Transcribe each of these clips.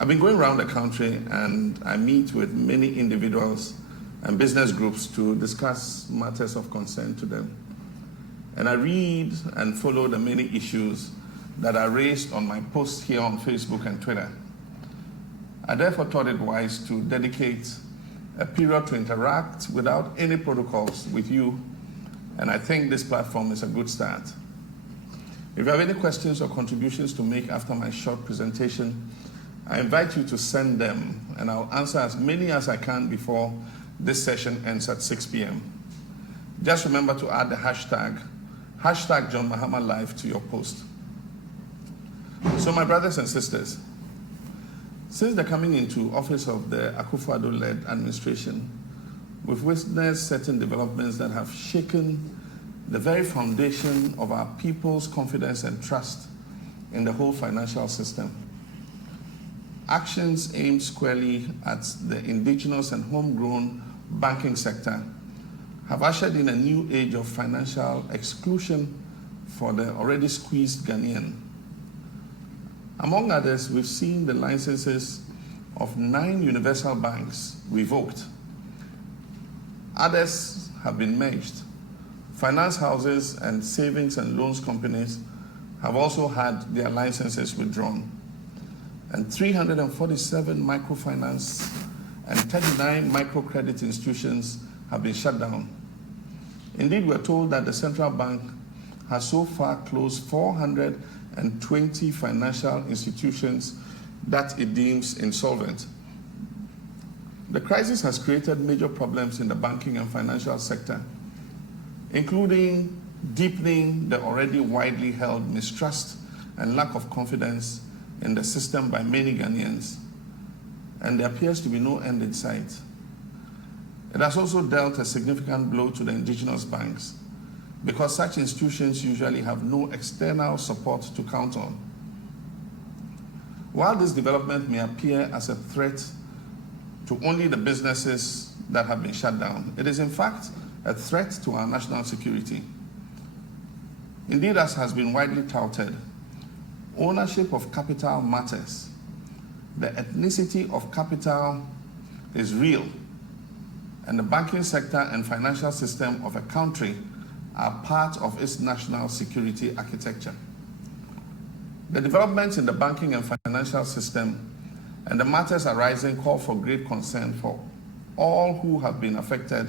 I've been going around the country and I meet with many individuals and business groups to discuss matters of concern to them. And I read and follow the many issues that are raised on my posts here on Facebook and Twitter. I therefore thought it wise to dedicate a period to interact without any protocols with you, and I think this platform is a good start. If you have any questions or contributions to make after my short presentation, I invite you to send them, and I'll answer as many as I can before this session ends at 6 p.m. Just remember to add the hashtag John Mahama Live to your post. So my brothers and sisters, since the coming into office of the Akuffo Addo-led administration, we've witnessed certain developments that have shaken the very foundation of our people's confidence and trust in the whole financial system. Actions aimed squarely at the indigenous and homegrown banking sector have ushered in a new age of financial exclusion for the already squeezed Ghanaian. Among others, we've seen the licenses of 9 universal banks revoked. Others have been merged. Finance houses and savings and loans companies have also had their licenses withdrawn. And 347 microfinance and 39 microcredit institutions have been shut down. Indeed, we're told that the central bank has so far closed 420 financial institutions that it deems insolvent. The crisis has created major problems in the banking and financial sector, including deepening the already widely held mistrust and lack of confidence in the system by many Ghanaians, and there appears to be no end in sight. It has also dealt a significant blow to the indigenous banks, because such institutions usually have no external support to count on. While this development may appear as a threat to only the businesses that have been shut down, it is in fact a threat to our national security. Indeed, as has been widely touted, ownership of capital matters. The ethnicity of capital is real, and the banking sector and financial system of a country are part of its national security architecture. The developments in the banking and financial system and the matters arising call for great concern for all who have been affected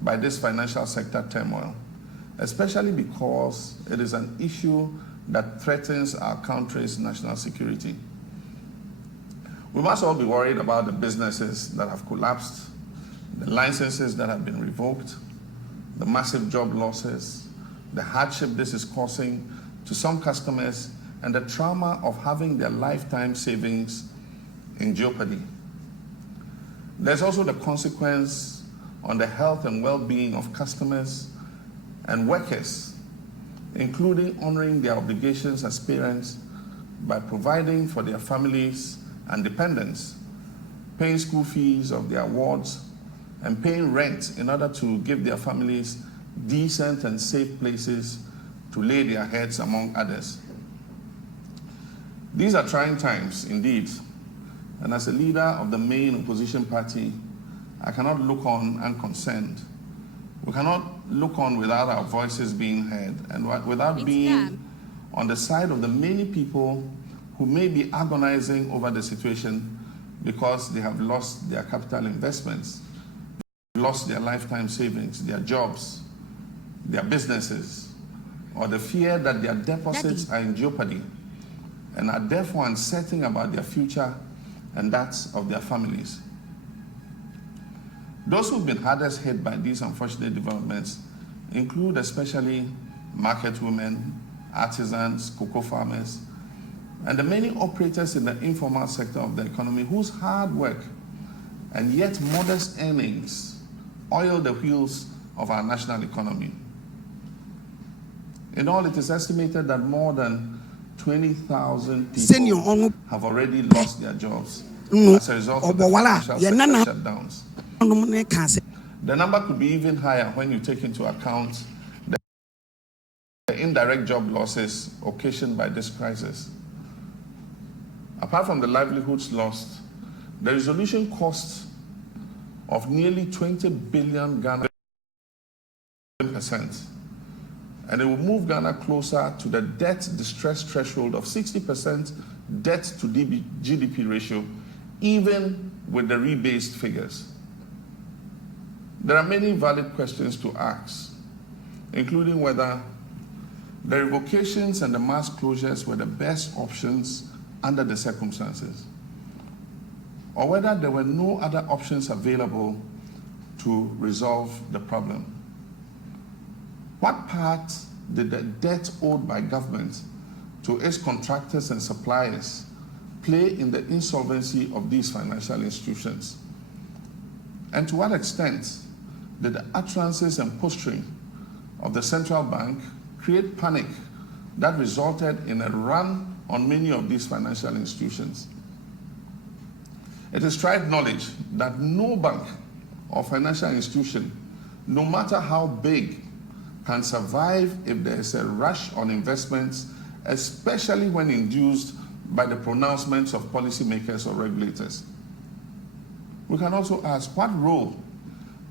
by this financial sector turmoil, especially because it is an issue that threatens our country's national security. We must all be worried about the businesses that have collapsed, the licenses that have been revoked, the massive job losses, the hardship this is causing to some customers, and the trauma of having their lifetime savings in jeopardy. There's also the consequence on the health and well-being of customers and workers, including honoring their obligations as parents by providing for their families and dependents, paying school fees of their wards, and paying rent in order to give their families decent and safe places to lay their heads, among others. These are trying times, indeed, and as a leader of the main opposition party, I cannot look on unconcerned. We cannot look on without our voices being heard and without being on the side of the many people who may be agonizing over the situation because they have lost their capital investments, lost their lifetime savings, their jobs, their businesses, or the fear that their deposits are in jeopardy and are therefore uncertain about their future and that of their families. Those who've been hardest hit by these unfortunate developments include especially market women, artisans, cocoa farmers, and the many operators in the informal sector of the economy whose hard work and yet modest earnings oil the wheels of our national economy. In all, it is estimated that more than 20,000 people have already lost their jobs as a result of the financial sector shutdowns. The number could be even higher when you take into account the indirect job losses occasioned by this crisis. apart from the livelihoods lost, the resolution cost of nearly 20 billion Ghana percent, and it will move Ghana closer to the debt distress threshold of 60% debt to GDP ratio, even with the rebased figures. There are many valid questions to ask, including whether the revocations and the mass closures were the best options under the circumstances, or whether there were no other options available to resolve the problem. What part did the debt owed by government to its contractors and suppliers play in the insolvency of these financial institutions? And to what extent did the utterances and posturing of the central bank create panic that resulted in a run on many of these financial institutions? It is tried knowledge that no bank or financial institution, no matter how big, can survive if there is a rush on investments, especially when induced by the pronouncements of policymakers or regulators. We can also ask, what role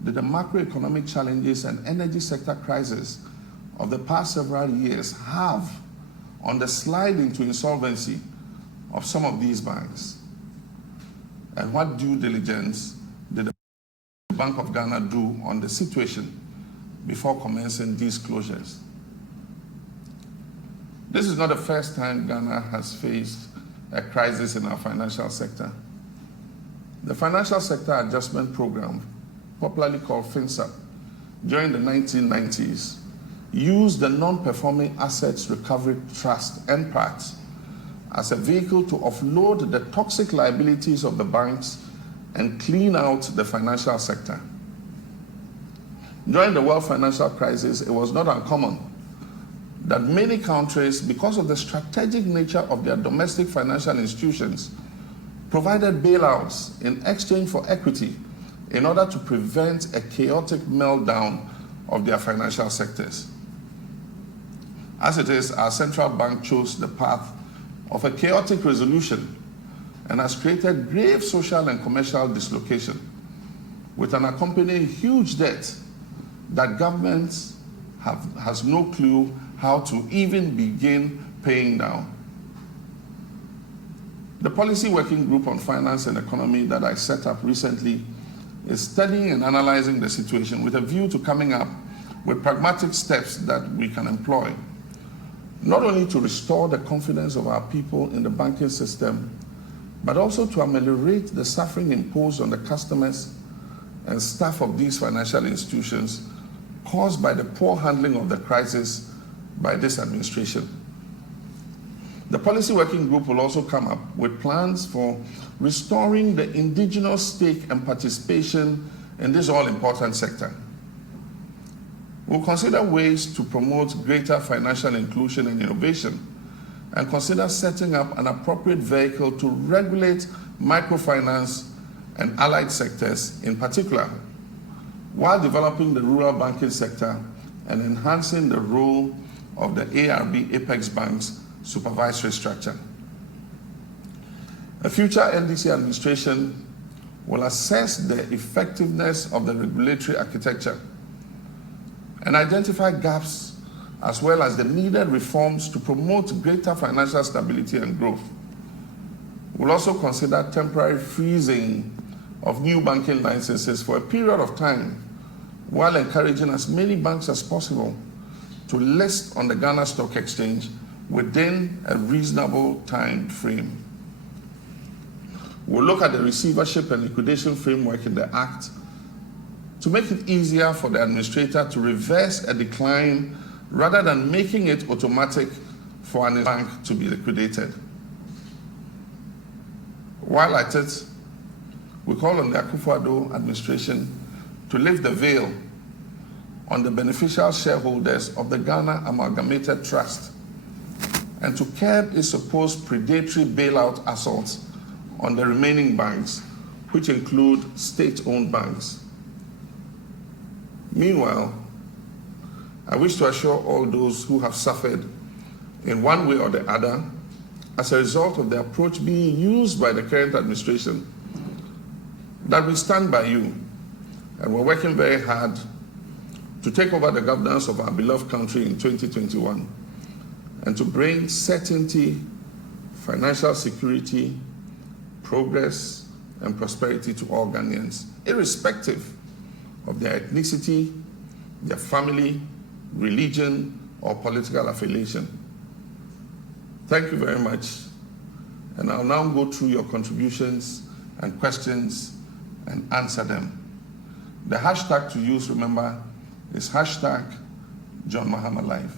did the macroeconomic challenges and energy sector crisis of the past several years have on the slide into insolvency of some of these banks? And what due diligence did the Bank of Ghana do on the situation before commencing these closures? This is not the first time Ghana has faced a crisis in our financial sector. The Financial Sector Adjustment Program, popularly called FinSAP, during the 1990s, used the Non-Performing Assets Recovery Trust, NPAT, as a vehicle to offload the toxic liabilities of the banks and clean out the financial sector. During the world financial crisis, it was not uncommon that many countries, because of the strategic nature of their domestic financial institutions, provided bailouts in exchange for equity in order to prevent a chaotic meltdown of their financial sectors. As it is, our central bank chose the path of a chaotic resolution and has created grave social and commercial dislocation with an accompanying huge debt that governments has no clue how to even begin paying down. The Policy Working Group on Finance and Economy that I set up recently is studying and analyzing the situation with a view to coming up with pragmatic steps that we can employ, not only to restore the confidence of our people in the banking system, but also to ameliorate the suffering imposed on the customers and staff of these financial institutions caused by the poor handling of the crisis by this administration. The Policy Working Group will also come up with plans for restoring the indigenous stake and participation in this all-important sector. We'll consider ways to promote greater financial inclusion and innovation, and consider setting up an appropriate vehicle to regulate microfinance and allied sectors in particular, while developing the rural banking sector and enhancing the role of the ARB Apex Bank's supervisory structure. A future NDC administration will assess the effectiveness of the regulatory architecture and identify gaps as well as the needed reforms to promote greater financial stability and growth. We'll also consider temporary freezing of new banking licenses for a period of time, while encouraging as many banks as possible to list on the Ghana Stock Exchange within a reasonable time frame. We'll look at the receivership and liquidation framework in the Act to make it easier for the administrator to reverse a decline rather than making it automatic for a bank to be liquidated. While at it, we call on the Akuffo Addo administration to lift the veil on the beneficial shareholders of the Ghana Amalgamated Trust and to curb its supposed predatory bailout assaults on the remaining banks, which include state-owned banks. Meanwhile, I wish to assure all those who have suffered in one way or the other as a result of the approach being used by the current administration, that we stand by you, and we're working very hard to take over the governance of our beloved country in 2021 and to bring certainty, financial security, progress, and prosperity to all Ghanaians, irrespective of their ethnicity, their family, religion, or political affiliation. Thank you very much. And I'll now go through your contributions and questions and answer them. The hashtag to use, remember, is hashtag John Mahama Live.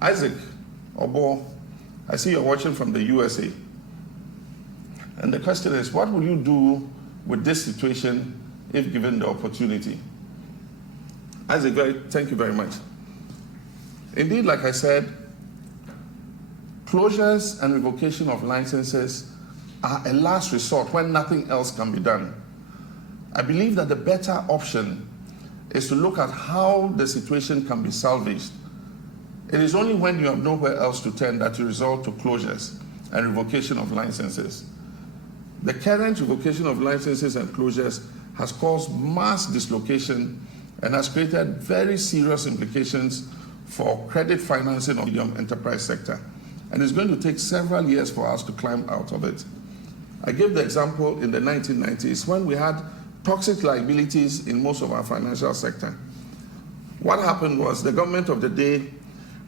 Isaac Obo, I see you're watching from the USA. And the question is, what will you do with this situation if given the opportunity? Isaac, thank you very much. Indeed, like I said, closures and revocation of licenses are a last resort when nothing else can be done. I believe that the better option is to look at how the situation can be salvaged. It is only when you have nowhere else to turn that you resort to closures and revocation of licenses. The current revocation of licenses and closures has caused mass dislocation and has created very serious implications for credit financing of the medium enterprise sector. And it's going to take several years for us to climb out of it. I gave the example in the 1990s when we had toxic liabilities in most of our financial sector. What happened was the government of the day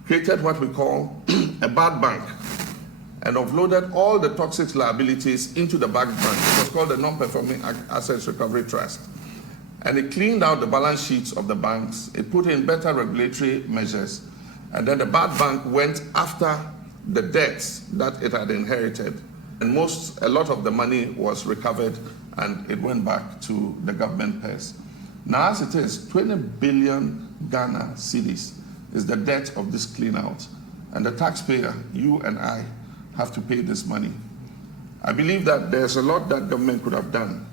created what we call a bad bank and offloaded all the toxic liabilities into the bad bank. It was called the Non-Performing Assets Recovery Trust. And it cleaned out the balance sheets of the banks. It put in better regulatory measures. And then the bad bank went after the debts that it had inherited. And a lot of the money was recovered and it went back to the government purse. Now as it is, 20 billion Ghana cedis is the debt of this clean out. And the taxpayer, you and I, have to pay this money. I believe that there's a lot that government could have done.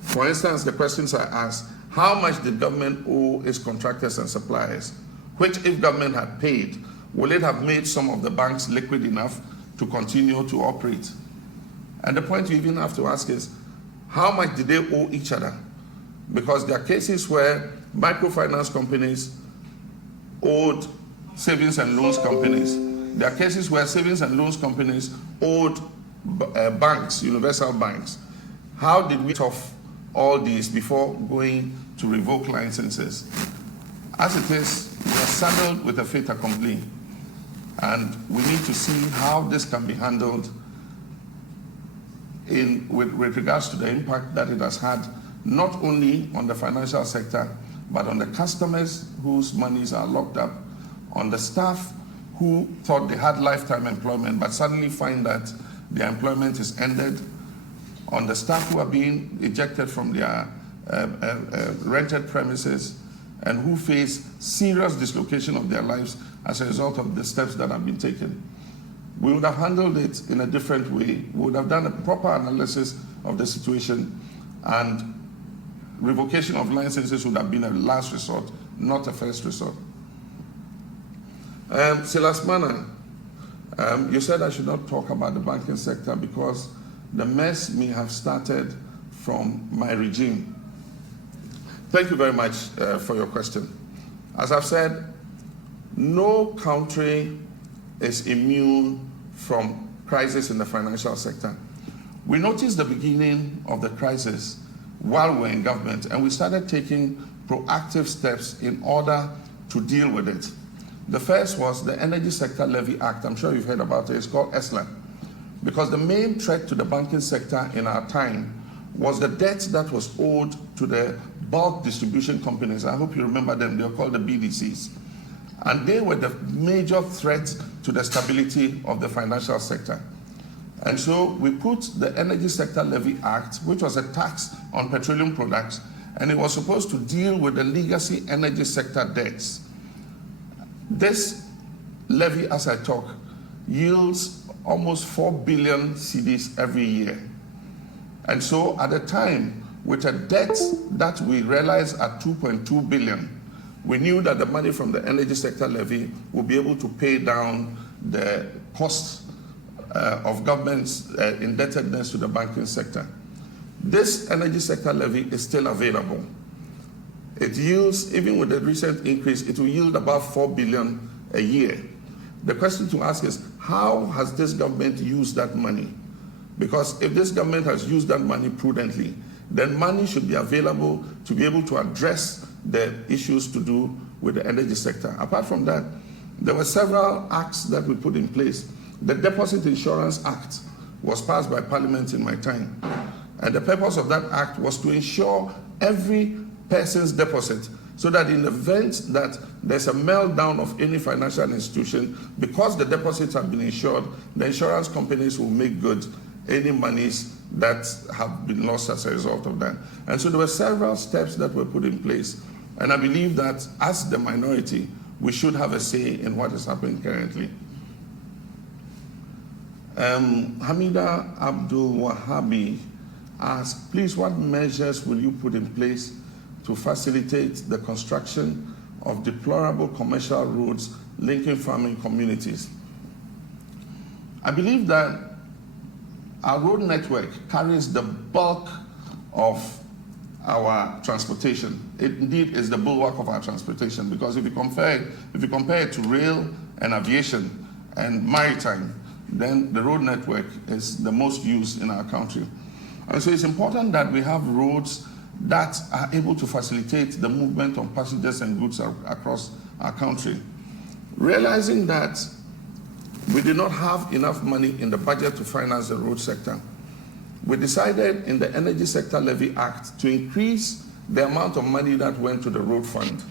For instance, the questions I asked, how much did government owe its contractors and suppliers? Which, if government had paid, will it have made some of the banks liquid enough to continue to operate? And the point you even have to ask is, how much did they owe each other? Because there are cases where microfinance companies owed savings and loans companies. There are cases where savings and loans companies owed banks, universal banks. How did we off all these before going to revoke licenses? As it is, we are saddled with a fait accompli. And we need to see how this can be handled with regards to the impact that it has had, not only on the financial sector, but on the customers whose monies are locked up, on the staff who thought they had lifetime employment, but suddenly find that their employment is ended, on the staff who are being ejected from their rented premises, and who face serious dislocation of their lives as a result of the steps that have been taken. We would have handled it in a different way. We would have done a proper analysis of the situation, and revocation of licenses would have been a last resort, not a first resort. Silas Mana, you said I should not talk about the banking sector because the mess may have started from my regime. Thank you very much for your question. As I've said, no country is immune from crisis in the financial sector. We noticed the beginning of the crisis while we were in government, and we started taking proactive steps in order to deal with it. The first was the Energy Sector Levy Act. I'm sure you've heard about it. It's called ESLA. Because the main threat to the banking sector in our time was the debt that was owed to the bulk distribution companies. I hope you remember them. They were called the BDCs. And they were the major threat to the stability of the financial sector. And so we put the Energy Sector Levy Act, which was a tax on petroleum products, and it was supposed to deal with the legacy energy sector debts. This levy, as I talk, yields almost 4 billion cedis every year. And so at the time, with a debt that we realized at 2.2 billion, we knew that the money from the energy sector levy would be able to pay down the cost of government's indebtedness to the banking sector. This energy sector levy is still available. It yields, even with the recent increase, it will yield about 4 billion a year. The question to ask is, how has this government used that money? Because if this government has used that money prudently, then money should be available to be able to address the issues to do with the energy sector. Apart from that, there were several acts that we put in place. The Deposit Insurance Act was passed by Parliament in my time. And the purpose of that act was to ensure every person's deposit, so that in the event that there's a meltdown of any financial institution, because the deposits have been insured, the insurance companies will make good any monies that have been lost as a result of that. And so there were several steps that were put in place. And I believe that as the minority, we should have a say in what is happening currently. Hamida Abdul Wahabi asked, please, what measures will you put in place to facilitate the construction of deplorable commercial roads linking farming communities? I believe that our road network carries the bulk of our transportation. It indeed is the bulwark of our transportation, because if you compare it to rail and aviation and maritime, then the road network is the most used in our country. And so it's important that we have roads that are able to facilitate the movement of passengers and goods across our country. Realizing that we did not have enough money in the budget to finance the road sector, we decided in the Energy Sector Levy Act to increase the amount of money that went to the road fund.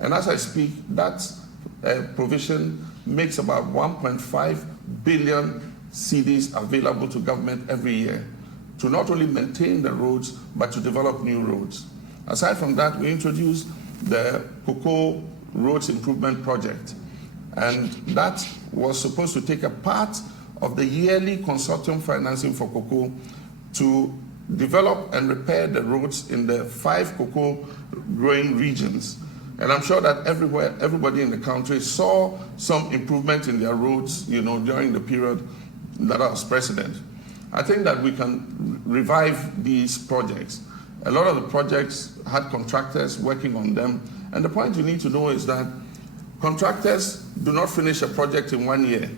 And as I speak, that provision makes about 1.5 billion cedis available to government every year to not only maintain the roads, but to develop new roads. Aside from that, we introduced the Cocoa Roads Improvement Project. And that was supposed to take a part of the yearly consortium financing for cocoa to develop and repair the roads in the 5 cocoa growing regions. And I'm sure that everybody in the country saw some improvement in their roads, during the period that I was president. I think that we can revive these projects. A lot of the projects had contractors working on them. And the point you need to know is that contractors do not finish a project in 1 year.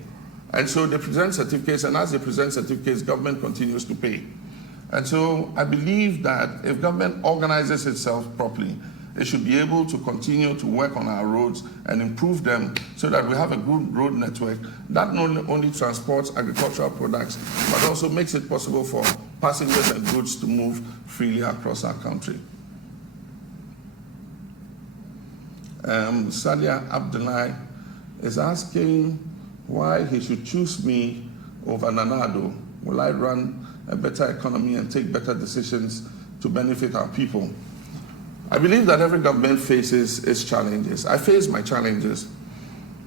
And so they present certificates, and as they present certificates, government continues to pay. And so I believe that if government organizes itself properly, it should be able to continue to work on our roads and improve them so that we have a good road network that not only transports agricultural products, but also makes it possible for passengers and goods to move freely across our country. Sadia Abdullahi is asking why he should choose me over Nanado. Will I run a better economy and take better decisions to benefit our people? I believe that every government faces its challenges. I faced my challenges.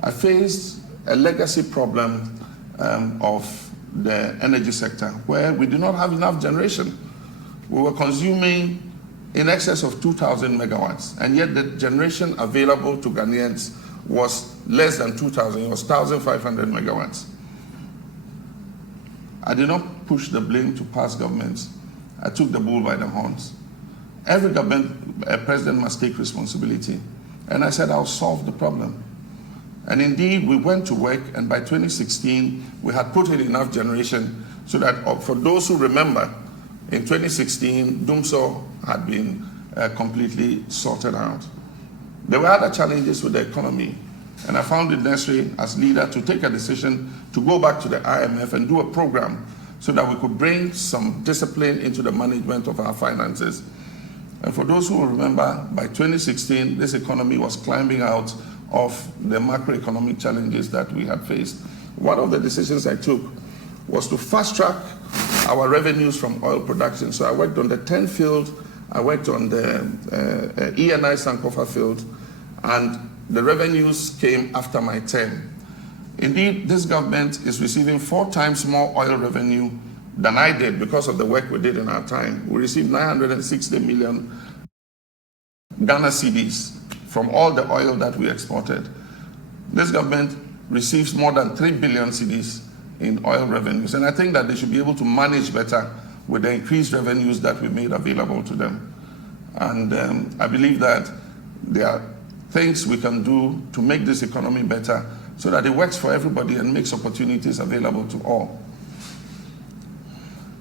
I faced a legacy problem of the energy sector where we do not have enough generation. We were consuming in excess of 2,000 megawatts, and yet the generation available to Ghanaians was less than 2,000. It was 1,500 megawatts. I did not push the blame to past governments. I took the bull by the horns. Every government, president must take responsibility. And I said, I'll solve the problem. And indeed, we went to work, and by 2016, we had put in enough generation so that, for those who remember, in 2016, Dumso had been completely sorted out. There were other challenges with the economy, and I found it necessary as leader to take a decision to go back to the IMF and do a program so that we could bring some discipline into the management of our finances. And for those who will remember, by 2016, this economy was climbing out of the macroeconomic challenges that we had faced. One of the decisions I took was to fast-track our revenues from oil production. So I worked on the 10 field, I worked on the ENI Sankofa field, and the revenues came after my term. Indeed, this government is receiving 4 times more oil revenue than I did because of the work we did in our time. We received 960 million Ghana cedis from all the oil that we exported. This government receives more than 3 billion cedis in oil revenues, and I think that they should be able to manage better with the increased revenues that we made available to them. And I believe that there are things we can do to make this economy better so that it works for everybody and makes opportunities available to all.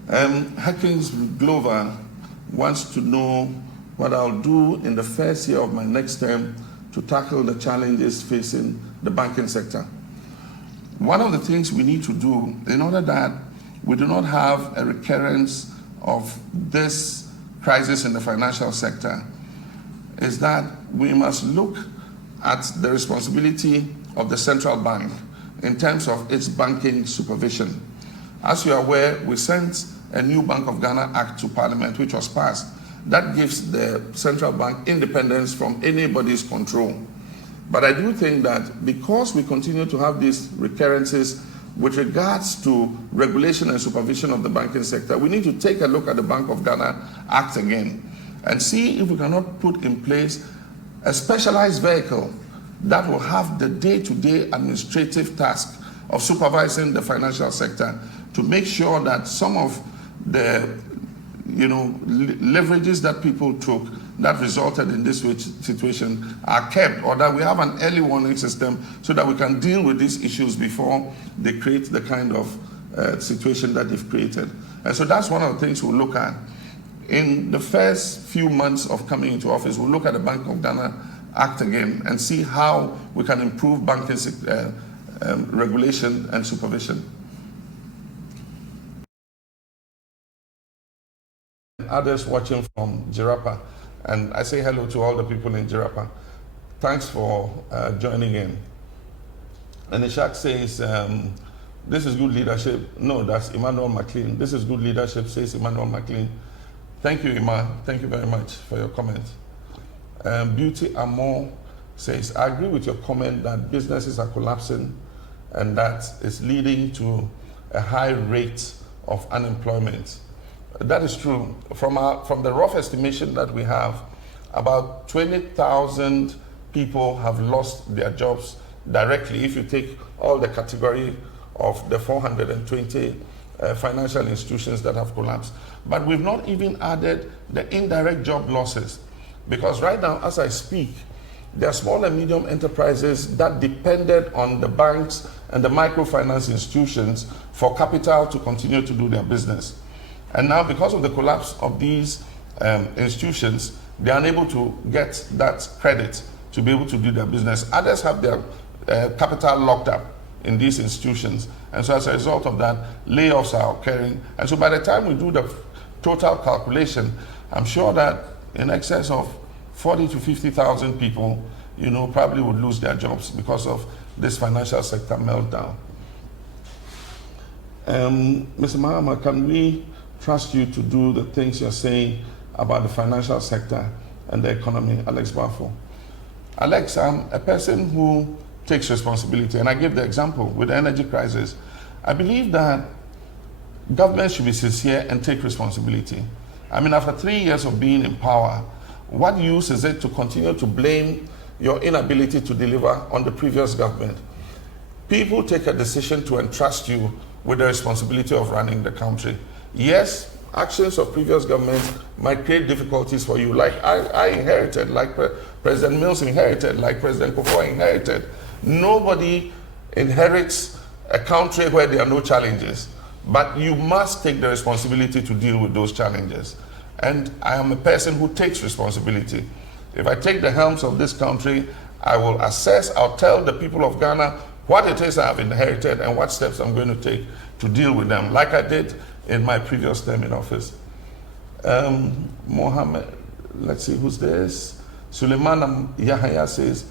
Hackins Glover wants to know what I'll do in the first year of my next term to tackle the challenges facing the banking sector. One of the things we need to do in order that we do not have a recurrence of this crisis in the financial sector is that we must look at the responsibility of the central bank in terms of its banking supervision. As you are aware, we sent a new Bank of Ghana Act to Parliament, which was passed. That gives the central bank independence from anybody's control. But I do think that because we continue to have these recurrences with regards to regulation and supervision of the banking sector, we need to take a look at the Bank of Ghana Act again and see if we cannot put in place a specialized vehicle that will have the day-to-day administrative task of supervising the financial sector to make sure that some of the leverages that people took that resulted in this situation are kept, or that we have an early warning system so that we can deal with these issues before they create the kind of situation that they've created. And so that's one of the things we'll look at. In the first few months of coming into office, we'll look at the Bank of Ghana Act again and see how we can improve banking regulation and supervision. Others watching from Jirapa, and I say hello to all the people in Jirapa. Thanks for joining in. And Ishak says, this is good leadership. No, that's Emmanuel McLean. This is good leadership, says Emmanuel McLean. Thank you, Emma. Thank you very much for your comment. Beauty Amor says, I agree with your comment that businesses are collapsing and that is leading to a high rate of unemployment. That is true. From the rough estimation that we have, about 20,000 people have lost their jobs directly if you take all the category of the 420 financial institutions that have collapsed. But we've not even added the indirect job losses, because right now, as I speak, there are small and medium enterprises that depended on the banks and the microfinance institutions for capital to continue to do their business. And now, because of the collapse of these institutions, they are unable to get that credit to be able to do their business. Others have their capital locked up in these institutions. And so as a result of that, layoffs are occurring. And so by the time we do the total calculation, I'm sure that in excess of 40 to 50,000 people, probably would lose their jobs because of this financial sector meltdown. Mr. Mahama, can we trust you to do the things you're saying about the financial sector and the economy? Alex Bafo. Alex, I'm a person who takes responsibility, and I give the example with the energy crisis. I believe that government should be sincere and take responsibility. I mean, after 3 years of being in power, what use is it to continue to blame your inability to deliver on the previous government? People take a decision to entrust you with the responsibility of running the country. Yes, actions of previous governments might create difficulties for you, like I inherited, like President Mills inherited, like President Akuffo inherited. Nobody inherits a country where there are no challenges, but you must take the responsibility to deal with those challenges. And I am a person who takes responsibility. If I take the helms of this country, I will assess, I'll tell the people of Ghana what it is I have inherited and what steps I'm going to take to deal with them, like I did in my previous term in office. Mohammed, let's see, who's this? Suleiman Yahya says,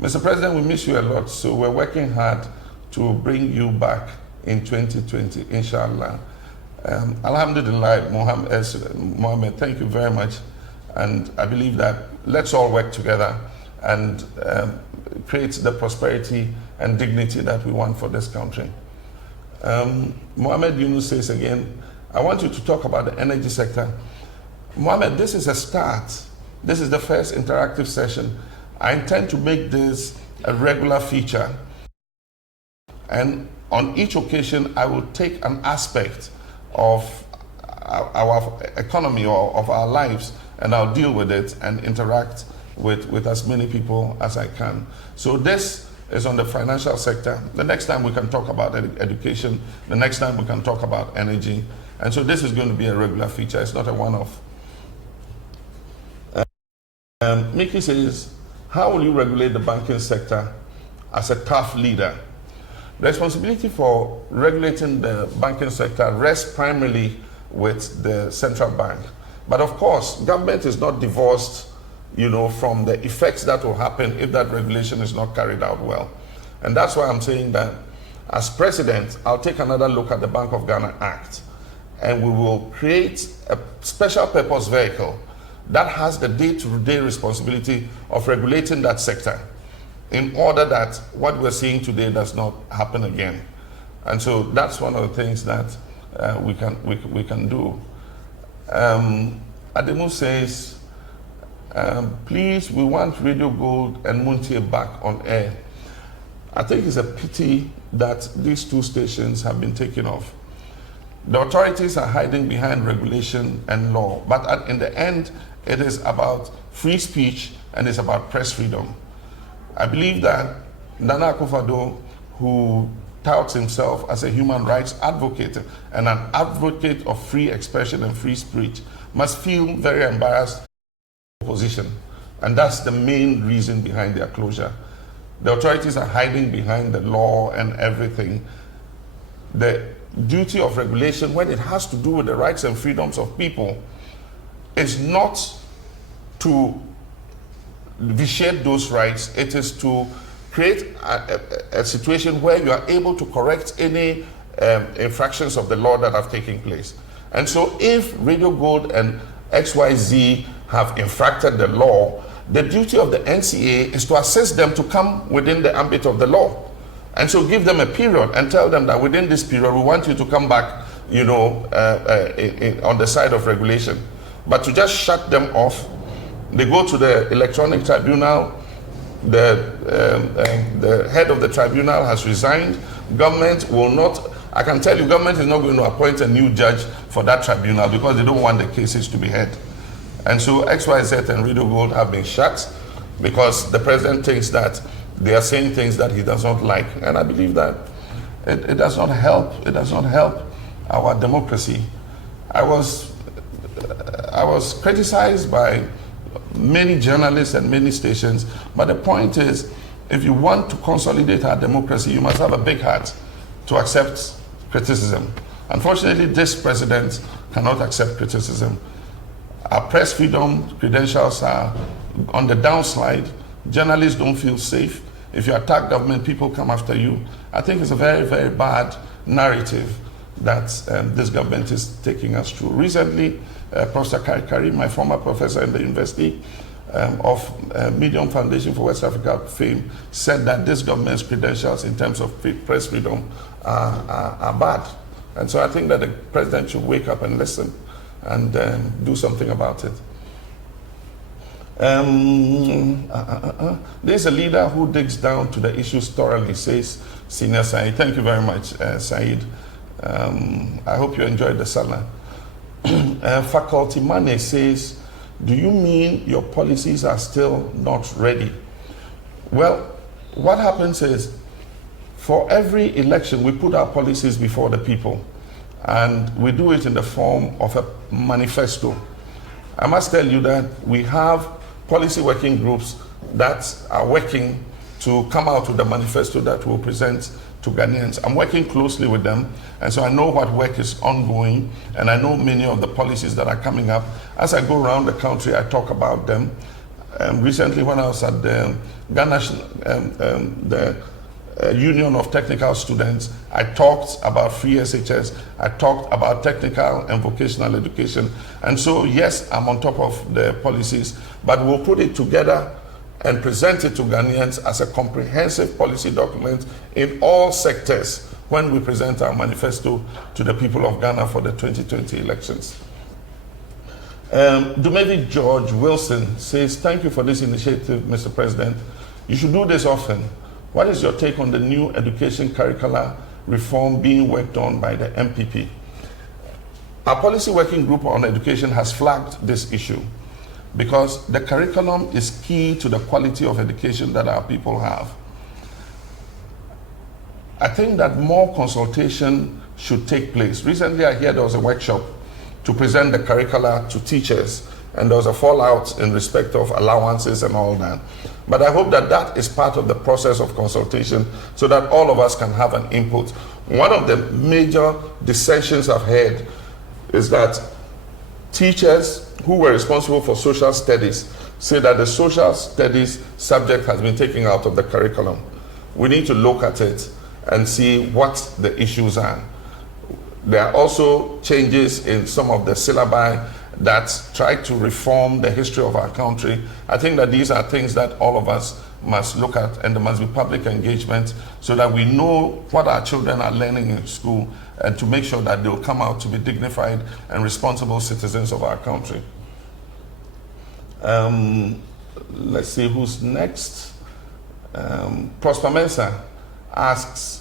Mr. President, we miss you a lot, so we're working hard to bring you back in 2020, inshallah. Alhamdulillah, Mohammed, thank you very much. And I believe that let's all work together and create the prosperity and dignity that we want for this country. Mohammed Yunus says again, I want you to talk about the energy sector. Mohammed, this is a start. This is the first interactive session. I intend to make this a regular feature. And on each occasion, I will take an aspect of our economy or of our lives, and I'll deal with it and interact with as many people as I can. So this is on the financial sector. The next time we can talk about education. The next time we can talk about energy. And so this is going to be a regular feature. It's not a one-off. Mickey says, how will you regulate the banking sector as a tough leader? The responsibility for regulating the banking sector rests primarily with the central bank. But of course, government is not divorced, from the effects that will happen if that regulation is not carried out well. And that's why I'm saying that as president, I'll take another look at the Bank of Ghana Act, and we will create a special purpose vehicle that has the day-to-day responsibility of regulating that sector in order that what we're seeing today does not happen again. And so that's one of the things that we can do. Ademu says, please, we want Radio Gold and Muntie back on air. I think it's a pity that these two stations have been taken off. The authorities are hiding behind regulation and law, but in the end, it is about free speech and it's about press freedom. I believe that Nana Akuffo Addo, who touts himself as a human rights advocate and an advocate of free expression and free speech, must feel very embarrassed position. And that's the main reason behind their closure. The authorities are hiding behind the law and everything. The duty of regulation, when it has to do with the rights and freedoms of people, is not to vitiate those rights. It is to create a situation where you are able to correct any infractions of the law that have taken place. And so if Radio Gold and XYZ have infracted the law, the duty of the NCA is to assist them to come within the ambit of the law. And so give them a period and tell them that within this period, we want you to come back, on the side of regulation. But to just shut them off, they go to the electronic tribunal, the head of the tribunal has resigned. Government will not, I can tell you, government is not going to appoint a new judge for that tribunal because they don't want the cases to be heard. And so XYZ and Radio Gold have been shut because the president thinks that they are saying things that he does not like. And I believe that it does not help. It does not help our democracy. I was criticized by many journalists and many stations, but the point is, if you want to consolidate our democracy, you must have a big heart to accept criticism. Unfortunately, this president cannot accept criticism. Our press freedom credentials are on the downslide. Journalists don't feel safe. If you attack government, people come after you. I think it's a very, very bad narrative that this government is taking us through. Recently, Professor Kari, my former professor in the University of Medium Foundation for West Africa fame, said that this government's credentials in terms of press freedom are bad. And so I think that the president should wake up and listen and do something about it. There's a leader who digs down to the issues thoroughly, says Senior Said. Thank you very much, Said. I hope you enjoyed the salah. Faculty Money says, do you mean your policies are still not ready? Well, what happens is, for every election, we put our policies before the people, and we do it in the form of a manifesto. I must tell you that we have policy working groups that are working to come out with the manifesto that we'll present to Ghanaians. I'm working closely with them, and so I know what work is ongoing, and I know many of the policies that are coming up. As I go around the country, I talk about them. Recently, when I was at the Ghana, Union of Technical Students, I talked about free SHS, I talked about technical and vocational education. And so, yes, I'm on top of the policies, but we'll put it together and present it to Ghanaians as a comprehensive policy document in all sectors when we present our manifesto to the people of Ghana for the 2020 elections. Dumevi George Wilson says, thank you for this initiative, Mr. President. You should do this often. What is your take on the new education curricular reform being worked on by the NPP? Our policy working group on education has flagged this issue because the curriculum is key to the quality of education that our people have. I think that more consultation should take place. Recently, I heard there was a workshop to present the curricula to teachers, and there was a fallout in respect of allowances and all that. But I hope that that is part of the process of consultation so that all of us can have an input. One of the major dissensions I've heard is that teachers who were responsible for social studies say that the social studies subject has been taken out of the curriculum. We need to look at it and see what the issues are. There are also changes in some of the syllabi that try to reform the history of our country. I think that these are things that all of us must look at, and there must be public engagement so that we know what our children are learning in school and to make sure that they will come out to be dignified and responsible citizens of our country. Let's see who's next. Prosper Mensah asks,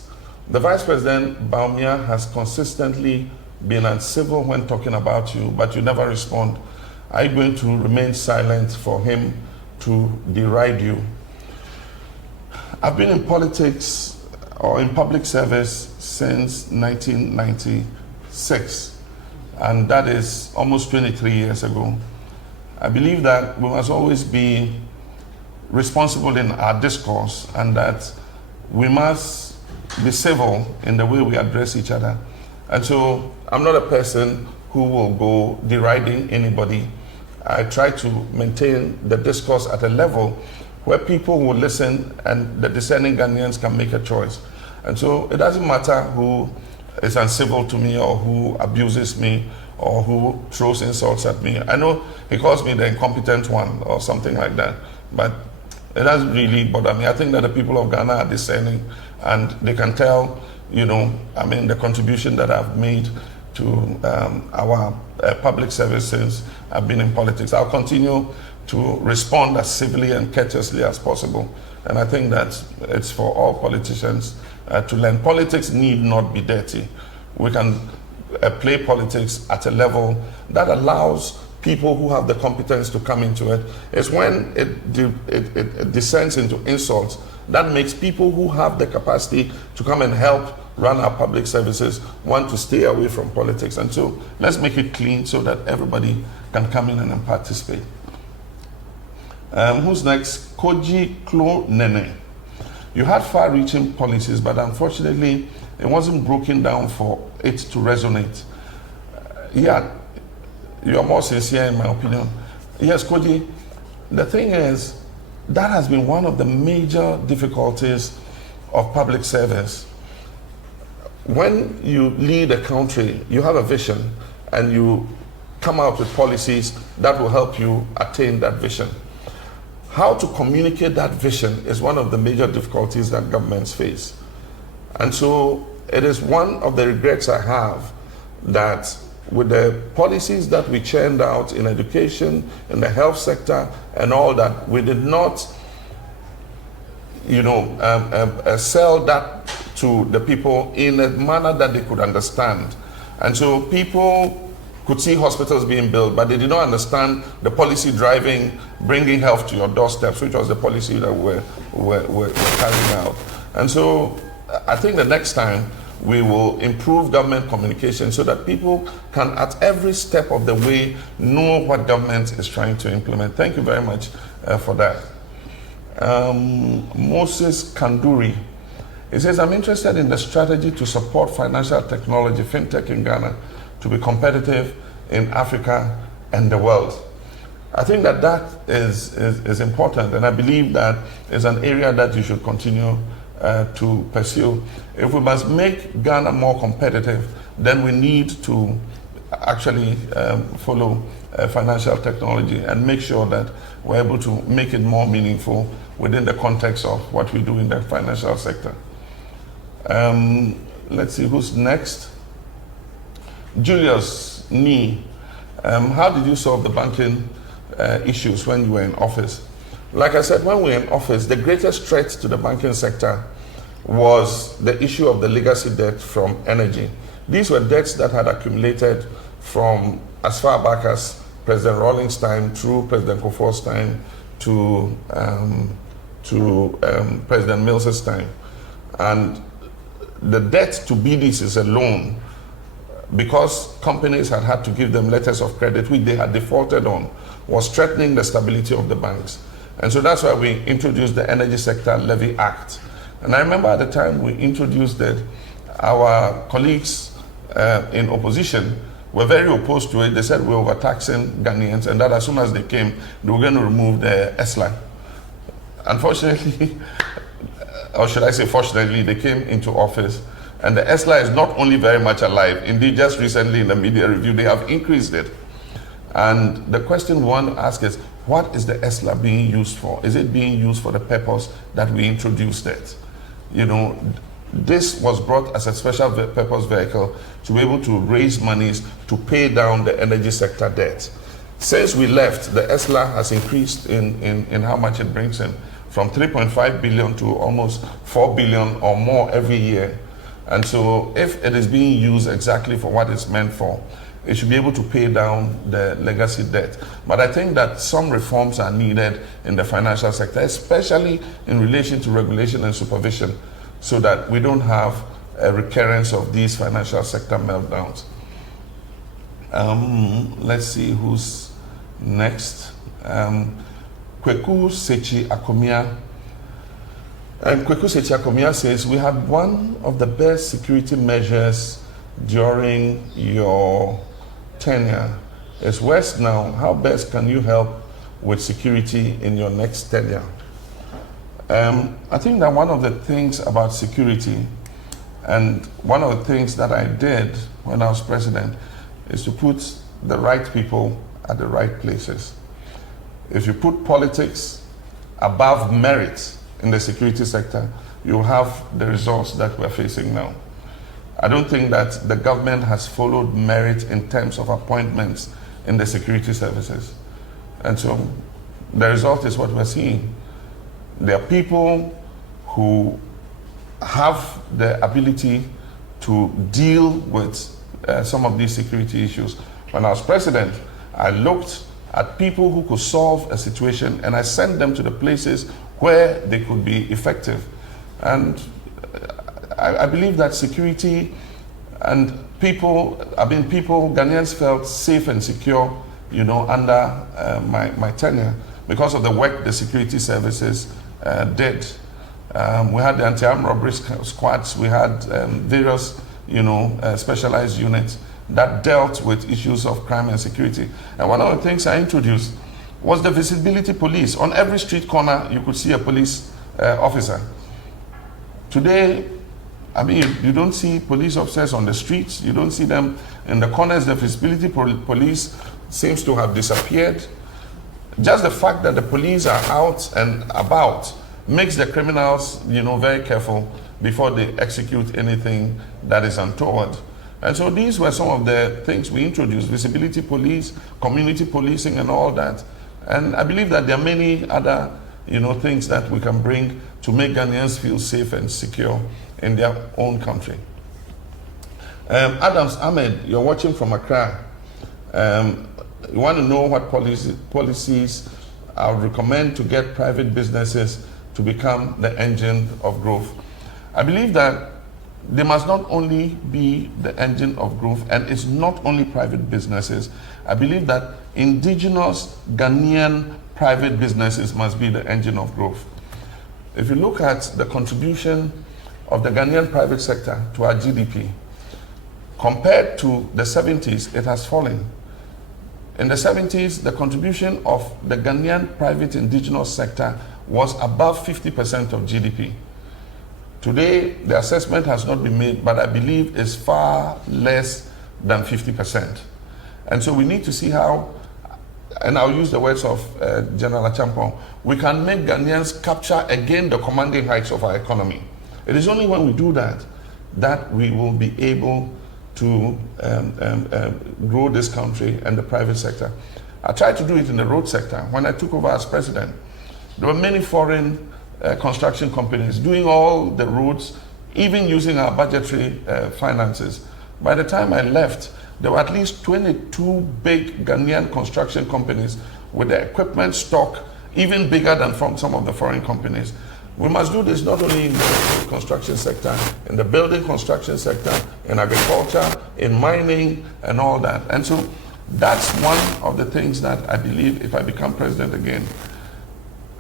the Vice President Baumia has consistently been uncivil when talking about you, but you never respond. Are you going to remain silent for him to deride you? I've been in politics or in public service since 1996, and that is almost 23 years ago. I believe that we must always be responsible in our discourse and that we must be civil in the way we address each other. And so I'm not a person who will go deriding anybody. I try to maintain the discourse at a level where people will listen and the discerning Ghanaians can make a choice. And so it doesn't matter who is uncivil to me or who abuses me or who throws insults at me. I know he calls me the incompetent one or something like that, but it doesn't really bother me. I think that the people of Ghana are discerning and they can tell, you know, I mean, the contribution that I've made to our public service since I've been in politics. I'll continue to respond as civilly and courteously as possible. And I think that it's for all politicians to learn. Politics need not be dirty. We can play politics at a level that allows people who have the competence to come into it. It's when it descends into insults that makes people who have the capacity to come and help run our public services want to stay away from politics. And so let's make it clean so that everybody can come in and participate. Who's next? Koji Klo Nene. You had far-reaching policies, but unfortunately, it wasn't broken down for it to resonate. Yeah, you are more sincere in my opinion. Yes, Koji, the thing is, that has been one of the major difficulties of public service. When you lead a country, you have a vision and you come out with policies that will help you attain that vision. How to communicate that vision is one of the major difficulties that governments face. And so it is one of the regrets I have that with the policies that we churned out in education, in the health sector, and all that, we did not, you know, sell that to the people in a manner that they could understand. And so people could see hospitals being built, but they did not understand the policy driving, bringing health to your doorsteps, which was the policy that we're carrying out. And so I think the next time we will improve government communication so that people can, at every step of the way, know what government is trying to implement. Thank you very much for that. Moses Kanduri, he says, I'm interested in the strategy to support financial technology, FinTech in Ghana, to be competitive in Africa and the world. I think that that is important, and I believe that is an area that you should continue to pursue. If we must make Ghana more competitive, then we need to actually follow financial technology and make sure that we're able to make it more meaningful within the context of what we do in the financial sector. let's see who's next. Julius Nee, how did you solve the banking issues when you were in office? Like I said, when we were in office, the greatest threat to the banking sector was the issue of the legacy debt from energy. These were debts that had accumulated from as far back as President Rawlings' time through President Akuffo's time to President Mills's time. And the debt to BDCs alone, because companies had to give them letters of credit which they had defaulted on, was threatening the stability of the banks. And so that's why we introduced the Energy Sector Levy Act. And I remember at the time we introduced it, our colleagues in opposition were very opposed to it. They said we're overtaxing Ghanaians, and that as soon as they came, they were going to remove the ESLA. Unfortunately, or should I say fortunately, they came into office, and the ESLA is not only very much alive, indeed just recently in the media review, they have increased it. And the question we want to ask is, what is the ESLA being used for? Is it being used for the purpose that we introduced it? You know, this was brought as a special purpose vehicle to be able to raise monies to pay down the energy sector debt. Since we left, the ESLA has increased in how much it brings in, from 3.5 billion to almost 4 billion or more every year. And so if it is being used exactly for what it's meant for, it should be able to pay down the legacy debt. But I think that some reforms are needed in the financial sector, especially in relation to regulation and supervision, so that we don't have a recurrence of these financial sector meltdowns. Let's see who's next. Kweku Sechi Akomia. And Kweku Sechi Akomia says, we had one of the best security measures during your tenure. It's West now. How best can you help with security in your next tenure? I think that one of the things about security, and one of the things that I did when I was president, is to put the right people at the right places. If you put politics above merit in the security sector, you'll have the results that we're facing now. I don't think that the government has followed merit in terms of appointments in the security services. And so the result is what we're seeing. There are people who have the ability to deal with some of these security issues. When I was president, I looked at people who could solve a situation, and I sent them to the places where they could be effective. And I believe that security and Ghanaians felt safe and secure, you know, under my tenure because of the work the security services did. We had the anti-armed robbery squads, we had various, you know, specialized units that dealt with issues of crime and security. And one of the things I introduced was the visibility police. On every street corner, you could see a police officer. Today, I mean, you don't see police officers on the streets, you don't see them in the corners. The visibility police seems to have disappeared. Just the fact that the police are out and about makes the criminals, you know, very careful before they execute anything that is untoward. And so these were some of the things we introduced: visibility police, community policing, and all that. And I believe that there are many other, you know, things that we can bring to make Ghanaians feel safe and secure in their own country. Adams Ahmed, you're watching from Accra. You want to know what policies I would recommend to get private businesses to become the engine of growth. I believe that they must not only be the engine of growth, and it's not only private businesses. I believe that indigenous Ghanaian private businesses must be the engine of growth. If you look at the contribution of the Ghanaian private sector to our GDP, compared to the 70s, it has fallen. In the 70s, the contribution of the Ghanaian private indigenous sector was above 50% of GDP. Today, the assessment has not been made, but I believe it's far less than 50%. And so we need to see how, and I'll use the words of General Achampong, we can make Ghanaians capture again the commanding heights of our economy. It is only when we do that that we will be able to grow this country and the private sector. I tried to do it in the road sector. When I took over as president, there were many foreign construction companies doing all the roads, even using our budgetary finances. By the time I left, there were at least 22 big Ghanaian construction companies with the equipment stock even bigger than from some of the foreign companies. We must do this not only in the construction sector, in the building construction sector, in agriculture, in mining, and all that. And so that's one of the things that I believe if I become president again,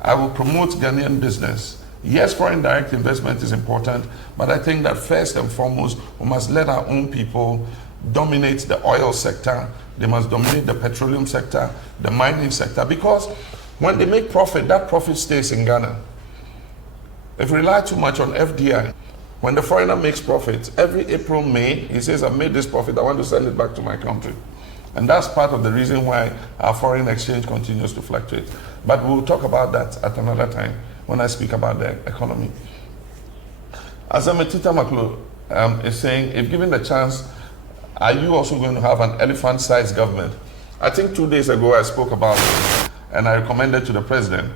I will promote Ghanaian business. Yes, foreign direct investment is important, but I think that first and foremost, we must let our own people dominate the oil sector. They must dominate the petroleum sector, the mining sector, because when they make profit, that profit stays in Ghana. If we rely too much on FDI, when the foreigner makes profit, every April, May, he says, I've made this profit, I want to send it back to my country. And that's part of the reason why our foreign exchange continues to fluctuate. But we'll talk about that at another time when I speak about the economy. As Ametita Maklo is saying, if given the chance, are you also going to have an elephant-sized government? I think 2 days ago I spoke about it, and I recommended to the president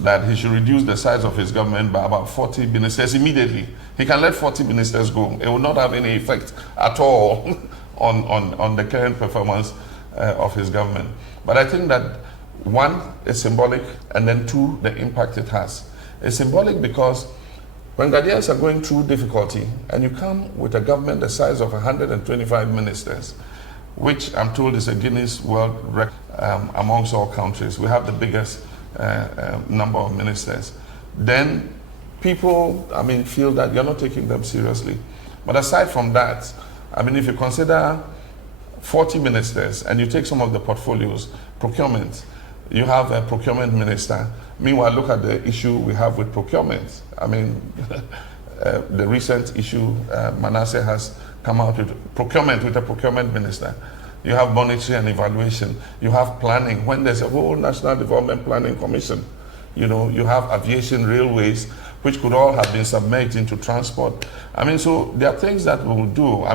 that he should reduce the size of his government by about 40 ministers immediately. He can let 40 ministers go. It will not have any effect at all on the current performance of his government. But I think that one, is symbolic, and then two, the impact it has. It's symbolic because when Ghanaians are going through difficulty and you come with a government the size of 125 ministers, which I'm told is a Guinness World Record amongst all countries, we have the biggest number of ministers, then people, feel that you're not taking them seriously. But aside from that, if you consider 40 ministers and you take some of the portfolios, procurement, you have a procurement minister. Meanwhile, look at the issue we have with procurement. The recent issue Manasseh has come out with procurement, with a procurement minister. You have monitoring and evaluation. You have planning. When there's a whole National Development Planning Commission, you have aviation, railways, which could all have been submerged into transport. So there are things that we'll do.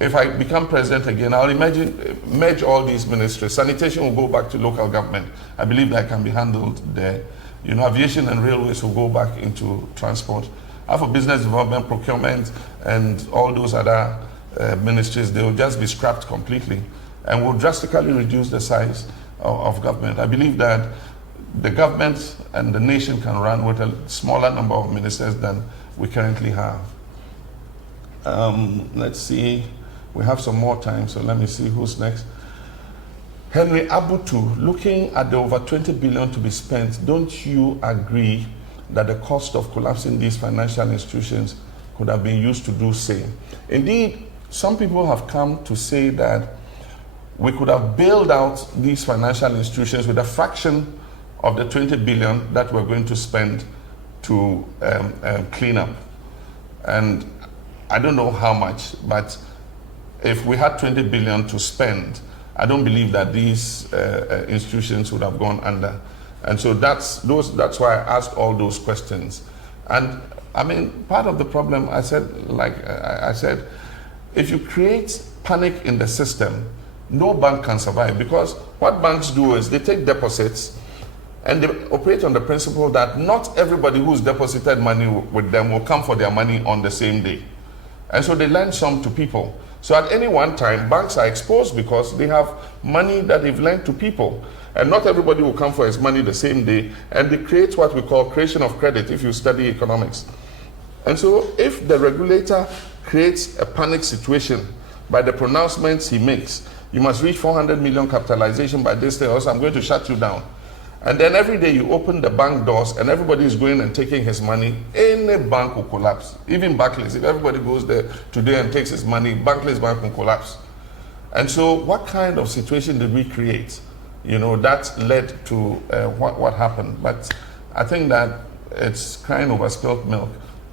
If I become president again, I'll merge all these ministries. Sanitation will go back to local government. I believe that can be handled there. Aviation and railways will go back into transport. For business development, procurement, and all those other ministries, they will just be scrapped completely and will drastically reduce the size of government. I believe that the government and the nation can run with a smaller number of ministers than we currently have. Let's see. We have some more time, so let me see who's next. Henry Abutu, looking at the over 20 billion to be spent, don't you agree that the cost of collapsing these financial institutions could have been used to do same? Indeed, some people have come to say that we could have bailed out these financial institutions with a fraction of the 20 billion that we're going to spend to clean up. And I don't know how much, but if we had 20 billion to spend, I don't believe that these institutions would have gone under. And so that's why I asked all those questions. And part of the problem, I said, if you create panic in the system, no bank can survive, because what banks do is they take deposits and they operate on the principle that not everybody who's deposited money with them will come for their money on the same day. And so they lend some to people. So at any one time, banks are exposed because they have money that they've lent to people. And not everybody will come for his money the same day. And they create what we call creation of credit, if you study economics. And so if the regulator creates a panic situation by the pronouncements he makes, you must reach 400 million capitalization by this day, or else I'm going to shut you down. And then every day you open the bank doors and everybody is going and taking his money, any bank will collapse. Even Barclays, if everybody goes there today and takes his money, Barclays Bank will collapse. And so what kind of situation did we create? That led to what happened. But I think that it's crying over spilled milk.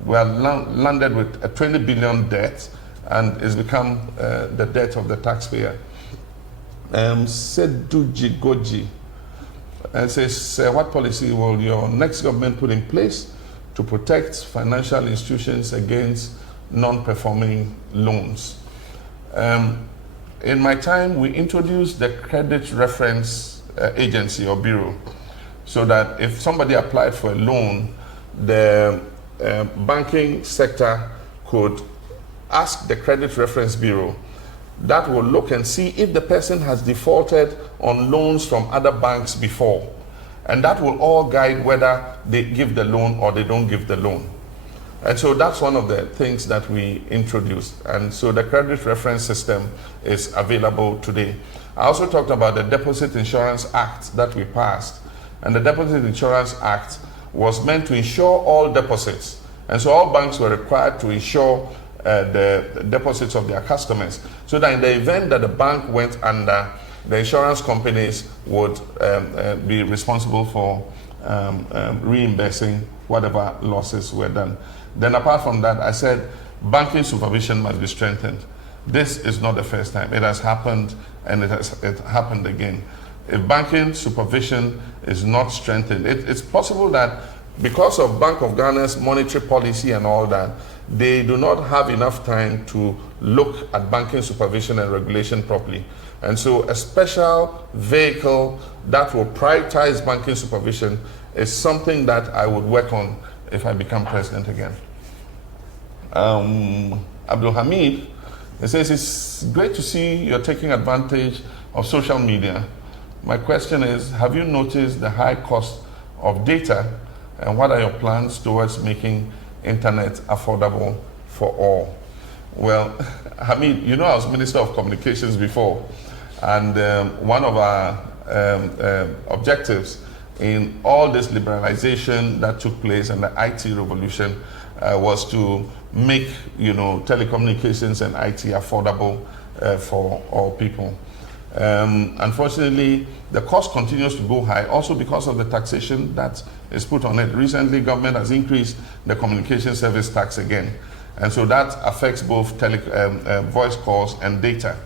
We are landed with a 20 billion debt, and it's become the debt of the taxpayer. Seduji Goji says, what policy will your next government put in place to protect financial institutions against non-performing loans. In my time, we introduced the Credit Reference Agency or Bureau, so that if somebody applied for a loan, the banking sector could ask the Credit Reference Bureau. That will look and see if the person has defaulted on loans from other banks before. And that will all guide whether they give the loan or they don't give the loan. And so that's one of the things that we introduced. And so the Credit Reference System is available today. I also talked about the Deposit Insurance Act that we passed. And the Deposit Insurance Act was meant to insure all deposits. And so all banks were required to insure the deposits of their customers, so that in the event that the bank went under, the insurance companies would be responsible for reimbursing whatever losses were done. Then apart from that, I said banking supervision must be strengthened. This is not the first time. It has happened, and it happened again. If banking supervision is not strengthened, it's possible that because of Bank of Ghana's monetary policy and all that, they do not have enough time to look at banking supervision and regulation properly. And so a special vehicle that will prioritize banking supervision is something that I would work on if I become president again. Abdul Hamid, he says, it's great to see you're taking advantage of social media. My question is, have you noticed the high cost of data, and what are your plans towards making internet affordable for all? Well, Hamid, you know, I was Minister of Communications before, and one of our objectives in all this liberalization that took place and the IT revolution was to make, you know, telecommunications and IT affordable for all people. Unfortunately, the cost continues to go high, also because of the taxation that is put on it. Recently, government has increased the communication service tax again. And so that affects both voice calls and data.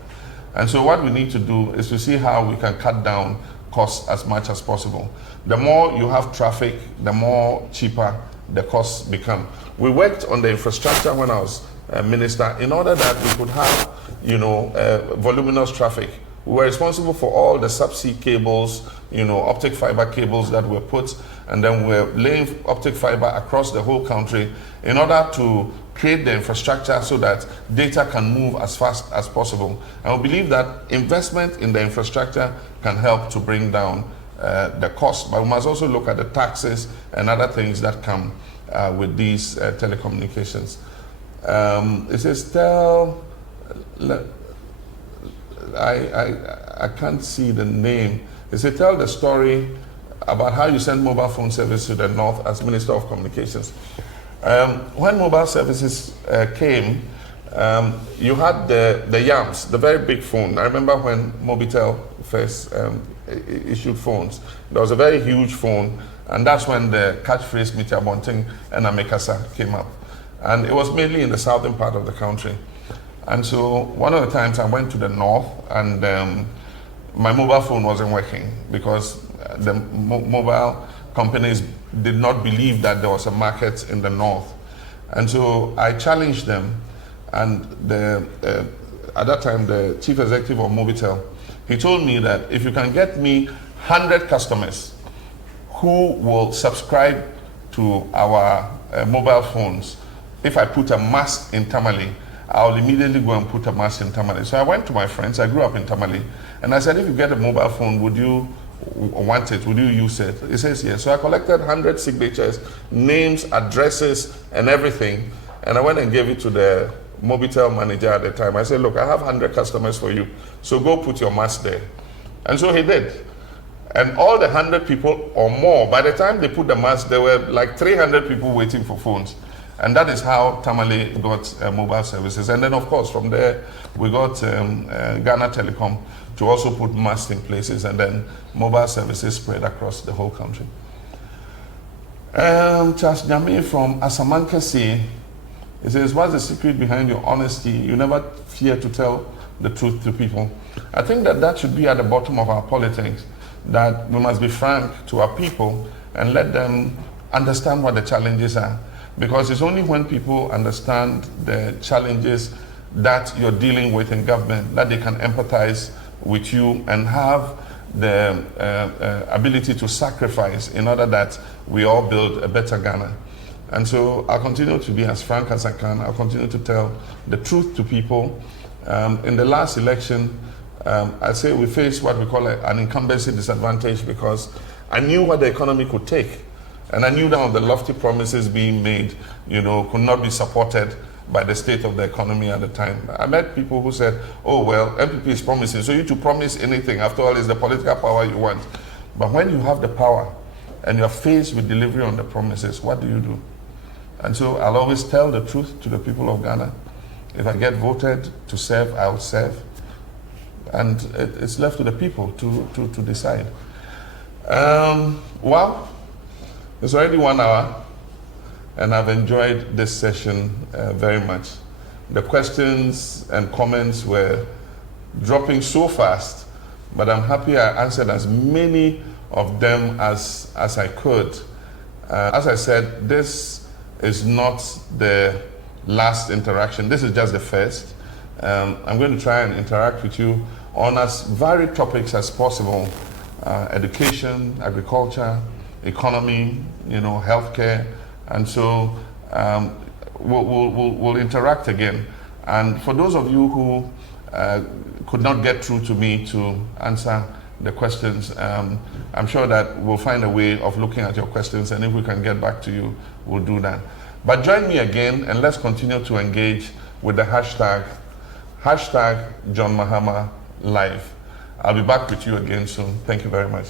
And so what we need to do is to see how we can cut down costs as much as possible. The more you have traffic, the more cheaper the costs become. We worked on the infrastructure when I was minister in order that we could have, you know, voluminous traffic. We were responsible for all the subsea cables, you know, optic fiber cables that were put, and then we're laying optic fiber across the whole country in order to create the infrastructure so that data can move as fast as possible. And we believe that investment in the infrastructure can help to bring down the cost, but we must also look at the taxes and other things that come with these telecommunications. It says, I can't see the name. It says, tell the story about how you sent mobile phone service to the north as Minister of Communications. When mobile services came, you had the YAMS, the very big phone. I remember when Mobitel first issued phones. There was a very huge phone, and that's when the catchphrase Miti Abonting and Amekasa came up. And it was mainly in the southern part of the country. And so one of the times I went to the north, and my mobile phone wasn't working because the mobile companies did not believe that there was a market in the north. And so I challenged them, and at that time the chief executive of Mobitel, he told me that if you can get me 100 customers who will subscribe to our mobile phones, if I put a mast in Tamale, I'll immediately go and put a mast in Tamale. So I went to my friends, I grew up in Tamale, and I said, if you get a mobile phone, would you want it? Would you use it? He says yes. So I collected 100 signatures, names, addresses, and everything, and I went and gave it to the Mobitel manager at the time. I said, look, I have 100 customers for you, so go put your mast there. And so he did. And all the 100 people or more, by the time they put the mast, there were like 300 people waiting for phones. And that is how Tamale got mobile services. And then, of course, from there, we got Ghana Telecom to also put masts in places, and then mobile services spread across the whole country. Charles Jami from Asamankasi, he says, what's the secret behind your honesty? You never fear to tell the truth to people. I think that should be at the bottom of our politics, that we must be frank to our people and let them understand what the challenges are. Because it's only when people understand the challenges that you're dealing with in government that they can empathize with you and have the ability to sacrifice in order that we all build a better Ghana. And so I'll continue to be as frank as I can. I'll continue to tell the truth to people. In the last election, I say we faced what we call an incumbency disadvantage because I knew what the economy could take. And I knew that the lofty promises being made, could not be supported by the state of the economy at the time. I met people who said, oh, well, NPP is promising, so you to promise anything. After all, it's the political power you want. But when you have the power and you're faced with delivery on the promises, what do you do? And so I'll always tell the truth to the people of Ghana. If I get voted to serve, I'll serve. And it's left to the people to decide. Well, it's already 1 hour, and I've enjoyed this session very much. The questions and comments were dropping so fast, but I'm happy I answered as many of them as I could. As I said, this is not the last interaction. This is just the first. I'm going to try and interact with you on as varied topics as possible. Education, agriculture, economy, healthcare. And so we'll interact again. And for those of you who could not get through to me to answer the questions, I'm sure that we'll find a way of looking at your questions, and if we can get back to you, we'll do that. But join me again, and let's continue to engage with the hashtag John Mahama Live. I'll be back with you again soon. Thank you very much.